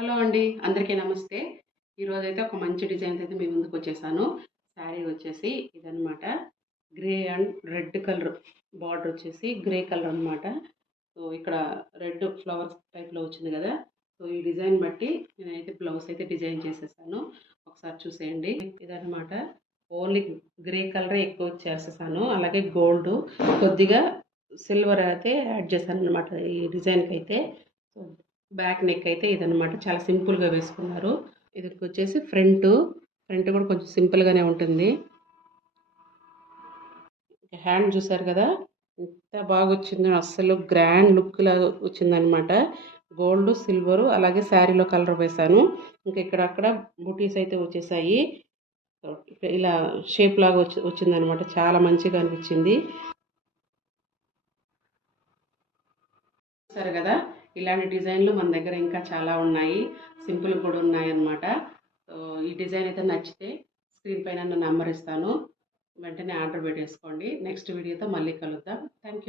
Hello అండి. అందరికీ నమస్తే. ఈరోజైతే ఒక మంచి డిజైన్‌తో అయితే మీ ముందుకొచ్చేసాను. శారీ వచ్చేసి ఇదనమాట. Grey and red colour border వచ్చేసి గ్రే కలర్ అనమాట. సో, ఇక్కడ రెడ్ ఫ్లవర్స్ టైప్‌లో వచ్చింది గదా! సో, ఈ డిజైన్ బట్టి నేనైతే బ్లౌజ్ అయితే డిజైన్ చేసేసాను. ఒకసారి చూసేయండి. ఇదనమాట. ఓన్లీ గ్రే కలరే ఎక్కువ చేసేసాను. అలాగే గోల్డ్ కొద్దిగా సిల్వర్ అయితే యాడ్ చేశాననమాట ఈ డిజైన్‌కైతే. సో, బ్యాక్ నెక్ అయితే ఇదనమాట. చాలా సింపుల్‌గా వేసుకున్నారు. ఇదికొచ్చేసి ఫ్రంట్ కూడా కొంచెం సింపుల్‌గానే ఉంటుంది. హ్యాండ్ చూసారు కదా! ఎంత బాగొచ్చిందో అస్సలు గ్రాండ్ లుక్‌లాగా వచ్చిందనమాట. గోల్డ్, సిల్వరు అలాగే శారీలో కలర్ వేశాను. ఇంకా ఇక్కడక్కడ బుటీస్ అయితే వచ్చేసాయి. ఇలా షేప్ లాగా వచ్చిందనమాట. చాలా మంచిగా అనిపించింది. చూసారు కదా! ఇలాంటి డిజైన్‌లు మన దగ్గర ఇంకా చాలా ఉన్నాయి. సింపుల్ కూడా ఉన్నాయన్నమాట. సో, ఈ డిజైన్ అయితే నచ్చితే స్క్రీన్ పైన నా నంబర్ ఇస్తాను. వెంటనే ఆర్డర్ పెట్టేసుకోండి. నెక్స్ట్ వీడియోతో మళ్ళీ కలుద్దాం. Thank you.